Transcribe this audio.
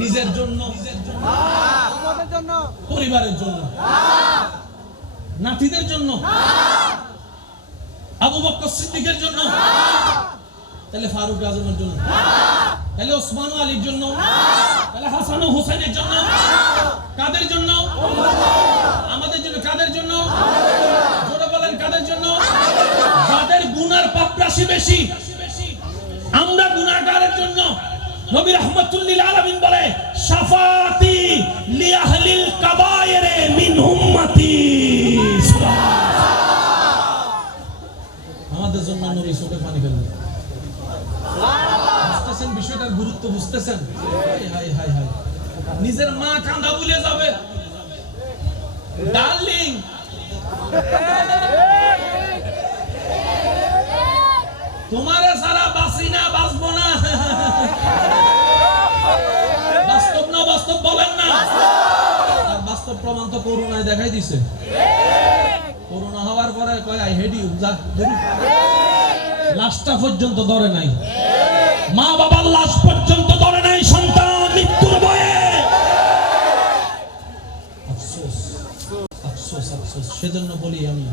নিজের জন্য, পরিবারের জন্য, নাতিদের জন্য, আবু বকর সিদ্দিকের জন্য, তাহলে ফারুক আজমের জন্য, তাহলে ওসমান আলীর জন্য, তাহলে হাসান ও হোসেনের জন্য, কাদের জন্য? আমাদের জন্য। কাদের জন্য? জোরে বলেন, কাদের জন্য? যাদের গুনার পাপরাশি বেশি। আমরা গুনাহগারের জন্য। নবী রাহমাতুল লিল আলামিন বলে, শাফাতি লি আহলিল কাবায়ের মিন উম্মতি। আমাদের জন্য নবী চোখে পানি ফেললেন। বুঝতেছেন বিষয়টার গুরুত্ব? বুঝতেছেন? হাই হাই হাই, নিজের মা কাঁদা ভুলে যাবে। ডার্লিং, তোমারে সারা বাঁচি না, বাঁচবো না। বাস্তব না বাস্তব বলেন না? বাস্তব প্রমাণ তো করোনায় দেখাই দিছে। করোনা হওয়ার পরে কয় আই হেড ইউ, যা লাশটা পর্যন্ত ধরে নাই, মা বাবার লাশ পর্যন্ত ধরে নাই সন্তান মৃত্যুর ভয়ে। আফসোস, আফসোস, আফসোস। সেজন্য বলি আমি,